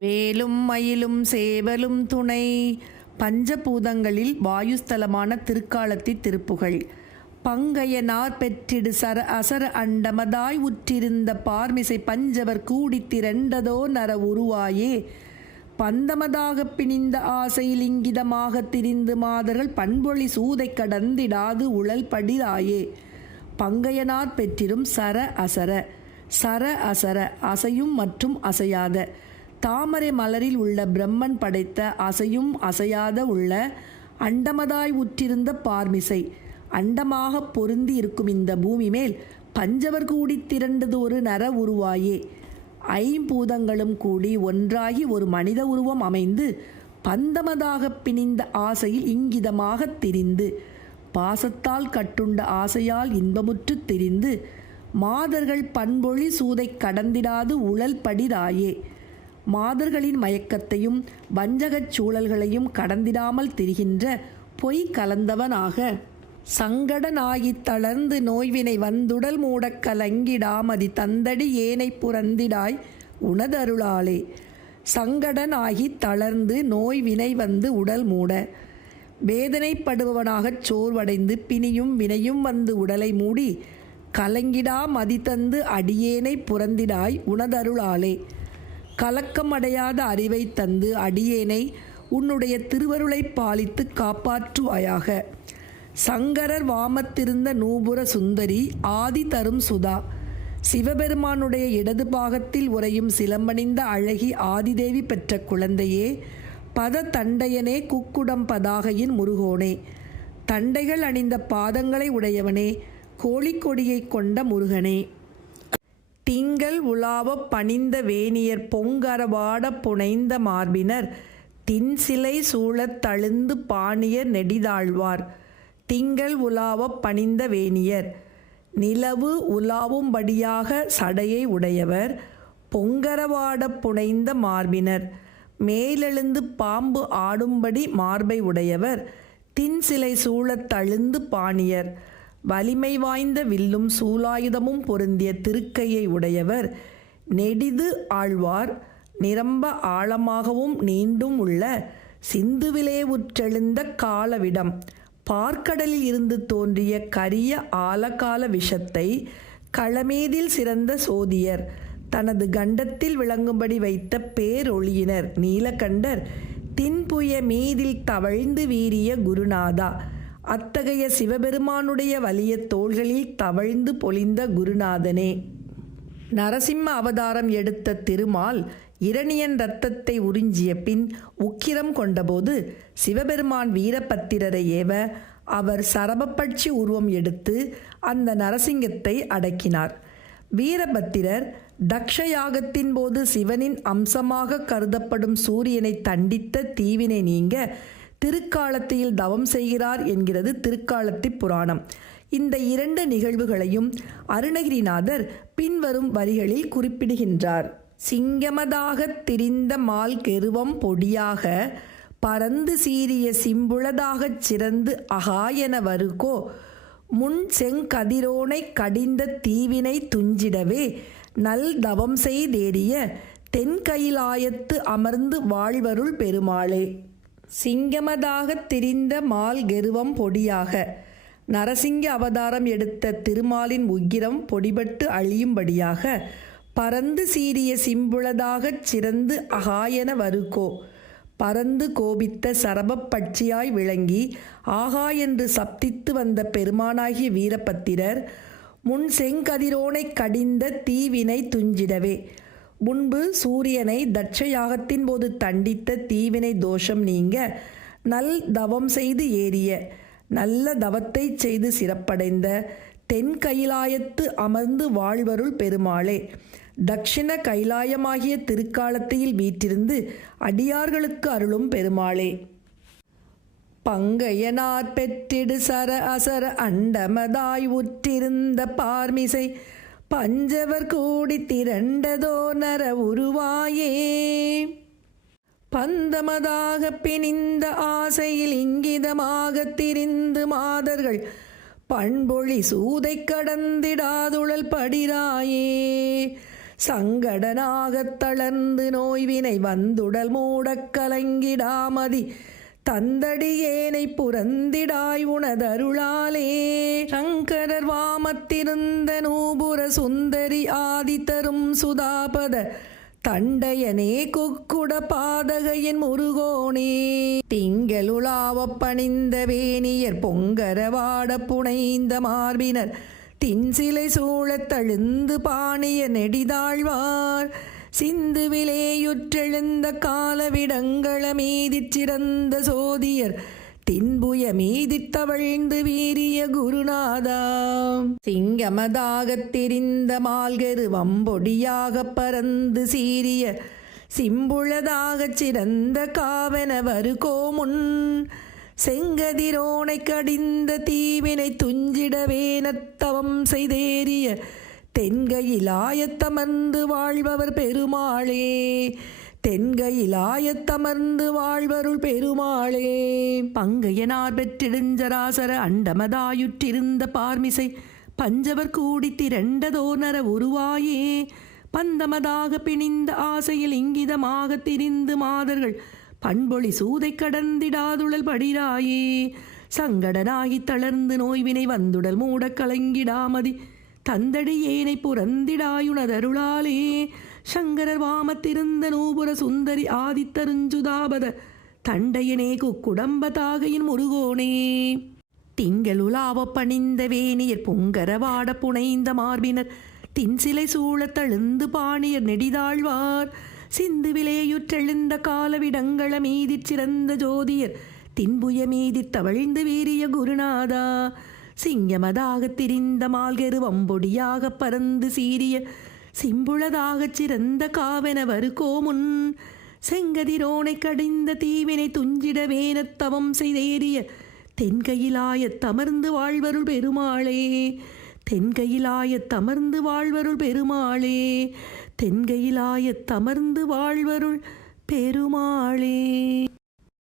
வேலும் மயிலும் சேவலும் துணை. பஞ்சபூதங்களில் வாயுஸ்தலமான திருக்காலத்தி திருப்புகழ் பங்கையனார் பெற்றிடு சர அசர அண்டமதாய் உற்றிருந்த பார்மிசை பஞ்சவர் கூடித் திரண்டதோ நர உருவாயே. பந்தமதாகப் பிணிந்த ஆசையில் இங்கிதமாகத் திரிந்து மாதர்கள் பண்பொழி சூதைக் கடந்திடாது உழல் படிராயே. பங்கையனார் பெற்றிடும் சர அசர சர அசர அசையும் மற்றும் அசையாத. தாமரை மலரில் உள்ள பிரம்மன் படைத்த அசையும் அசையாத உள்ள அண்டமதாய் உற்றிருந்த பார்மிசை. அண்டமாக பொருந்தி இருக்கும் இந்த பூமி மேல் பஞ்சவர் கூடித் திரண்டது ஒரு நர உருவாயே. ஐம்பூதங்களும் கூடி ஒன்றாகி ஒரு மனித உருவம் அமைந்து பந்தமதாகப் பிணிந்த ஆசையில் இங்கிதமாகத் திரிந்து பாசத்தால் கட்டுண்ட ஆசையால் இன்பமுற்றுத் திரிந்து மாதர்கள் பண்பொழி சூதைக் கடந்திடாது உழல் படிதாயே மாதர்களின் மயக்கத்தையும் வஞ்சகச் சூழல்களையும் கடந்திடாமல் திரிகின்ற பொய் கலந்தவனாக சங்கடனாகித் தளர்ந்து நோய்வினை வந்துடல் மூடக் கலங்கிடாமதி தந்தடி ஏனைப் புரந்திடாய் உனதருளாலே. சங்கடனாகி தளர்ந்து நோய் வினை வந்து உடல் மூட. வேதனைப்படுபவனாகச் சோர்வடைந்து பிணியும் வினையும் வந்து உடலை மூடி கலங்கிடா மதி தந்து அடியேனை புறந்திடாய் உனதருளாலே. கலக்கம் அடையாத அறிவை தந்து அடியேனை உன்னுடைய திருவருளை பாலித்து காப்பாற்றுவாயாக. சங்கரர் வாமத்திருந்த நூபுர சுந்தரி ஆதி தரும் சுதா. சிவபெருமானுடைய இடது பாகத்தில் உறையும் சிலம்பணிந்த அழகி ஆதிதேவி பெற்ற குழந்தையே பத தண்டையனே குக்குடம் பதாகையின் முருகோனே. தண்டைகள் அணிந்த பாதங்களை உடையவனே கோழிக்கொடியை கொண்ட முருகனே. திங்கள் உலாவப் பணிந்த வேணியர் பொங்கரவாட புனைந்த மார்பினர் தின்சிலை சூழத் தழுந்து பாணியர் நெடிதாழ்வார். திங்கள் உலாவப் பணிந்த வேணியர் நிலவு உலாவும்படியாக சடையை உடையவர் பொங்கரவாட புனைந்த மார்பினர் மேலெழுந்து பாம்பு ஆடும்படி மார்பை உடையவர் தின்சிலை சூழத் தழுந்து பாணியர். வலிமை வாய்ந்த வில்லும் சூலாயுதமும் பொருந்திய திருக்கையை உடையவர். நெடிது ஆழ்வார் நிரம்ப ஆழமாகவும் நீண்டும் உள்ள சிந்துவிலே உற்றெழுந்த காலவிடம். பார்க்கடலில் இருந்து தோன்றிய கரிய ஆலகால விஷத்தை களமேதில் சிறந்த சோதியர். தனது கண்டத்தில் விளங்கும்படி வைத்த பேரொளியினர் நீலகண்டர் தின்புய மீதில் தவழ்ந்து வீரிய குருநாதா. அத்தகைய சிவபெருமானுடைய வலிய தோள்களில் தவழ்ந்து பொலிந்த குருநாதனே. நரசிம்ம அவதாரம் எடுத்த திருமால் இரணியன் ரத்தத்தை உறிஞ்சிய பின் உக்கிரம் கொண்டபோது சிவபெருமான் வீரபத்திரரை ஏவ அவர் சரபப்பட்சி உருவம் எடுத்து அந்த நரசிங்கத்தை அடக்கினார். வீரபத்திரர் தக்ஷயாகத்தின் போது சிவனின் அம்சமாக கருதப்படும் சூரியனை தண்டித்த தீவினை நீங்க திருக்காலத்தில் தவம் செய்கிறார் என்கிறது திருக்காலத்தி புராணம். இந்த இரண்டு நிகழ்வுகளையும் அருணகிரிநாதர் பின்வரும் வரிகளில் குறிப்பிடுகின்றார். சிங்கமதாகத் திரிந்த மால் கெருவம் பொடியாக பறந்து சீரிய சிம்புளதாகச் சிறந்து அகாயன வருகோ முன் செங்கதிரோனை கடிந்த தீவினை துஞ்சிடவே நல் தவம் செய்தேறிய தென்கயிலாயத்து அமர்ந்து வாழ்வருள் பெருமாளே. சிங்கமதாகத் திரிந்த மால் கெருவம் பொடியாக. நரசிங்க அவதாரம் எடுத்த திருமாலின் உக்கிரம் பொடிபட்டு அழியும்படியாக பறந்து சீரிய சிம்புளதாகச் சிறந்து அகாயன வருகோ. பறந்து கோபித்த சரபப்பட்சியாய் விளங்கி ஆகா என்று சப்தித்து வந்த பெருமானாகிய வீரபத்திரர் முன் செங்கதிரோனை கடிந்த தீவினை துஞ்சிடவே. முன்பு சூரியனை தட்சயாகத்தின் போது தண்டித்த தீவினை தோஷம் நீங்க நல் தவம் செய்து ஏறிய நல்ல தவத்தை செய்து சிறப்படைந்த தென் கைலாயத்து அமர்ந்து வாழ்வருள் பெருமாளே தக்ஷிண கைலாயமாகிய திருக்காலத்தையில் வீற்றிருந்து அடியார்களுக்கு அருளும் பெருமாளே. பங்கையனார் பெற்றிடு சர அசர அண்டமதாய் உற்றிருந்த பார்மிசை பஞ்சவர் கூடி திரண்டதோ நர உருவாயே. பந்தமதாக பிணிந்த ஆசையில் இங்கிதமாக திரிந்து மாதர்கள் பண்பொழி சூதை கடந்திடாதுழல் படிராயே. சங்கடனாகத் தளர்ந்து நோய்வினை வந்துடல் மூடக் கலங்கிடாமதி தந்தடியேனை புரந்திடாய் உனதருளாலே. சங்கரர் வாமத்திருந்த நூபுர சுந்தரி ஆதி தரும் சுதாபத தண்டையனே குக்குட பாதகையின் முருகோனே. திங்களுலாவப் பணிந்த வேணியர் பொங்கரவாட புனைந்த மார்பினர். தின்சிலை சூழத் தழுந்து பாணிய நெடிதாழ்வார். சிந்து விலேயுற்றெழுந்த காலவிடங்கள மீதி சிறந்த சோதியர் தின்புய மீதித் தவழ்ந்து வீரிய குருநாதா. சிங்கமதாகத் திரிந்த மால்கரு வம்பொடியாகப் பறந்து சீரிய சிம்புளதாகச் சிறந்த காவன வருகோமுன் செங்கதிரோனை கடிந்த தீவினை துஞ்சிடவேனத்தவம் செய்தேறிய தென்கையிலாயத்தமர்ந்து வாழ்பவர் பெருமாளே. தென்கையிலாயத்தமர்ந்து வாழ்வருள் பெருமாளே. பங்கையனார் பெற்றிடுஞ்சராசர அண்டமதாயுற்றிருந்த பார்மிசை பஞ்சவர் கூடி திரண்டதோர் நர உருவாயே. பந்தமதாக பிணிந்த ஆசையில் இங்கிதமாக திரிந்து மாதர்கள் பண்பொழி சூதை கடந்திடாதுழல் படிராயே. சங்கடனாகித் தளர்ந்து நோய்வினை வந்துடல் மூட கலங்கிடாமதி தந்தடியேனை ஏனை சங்கரர் வாமத்திருந்த நூபுர சுந்தரி ஆதித்தருஞ்சுதாபத தண்டையனே குக்குடம்ப தாகையின் முருகோனே. திங்களுலாவ பணிந்த வேணியர் பொங்கரவாட புனைந்த மார்பினர் தின்சிலை சூழத் தழுந்து பாணியர் நெடிதாழ்வார். சிந்து விலேயுற்றெழுந்த காலவிடங்கள மீதிச் சிறந்த ஜோதியர் தின்புய மீதித் தவழ்ந்து வீரிய குருநாதா. சிங்கமதாக திரிந்த மால்கரு வம்பொடியாகப் பறந்து சீரிய சிம்புளதாகச் சிறந்த காவென வருகோமுன் செங்கதிரோனை கடிந்த தீவினை துஞ்சிட வேனத்தவம் செய்தேறிய தென்கையிலாய தமர்ந்து வாழ்வருள் பெருமாளே தென்கையிலாய தமர்ந்து வாழ்வருள் பெருமாளே தென்கையிலாய தமர்ந்து வாழ்வருள் பெருமாளே.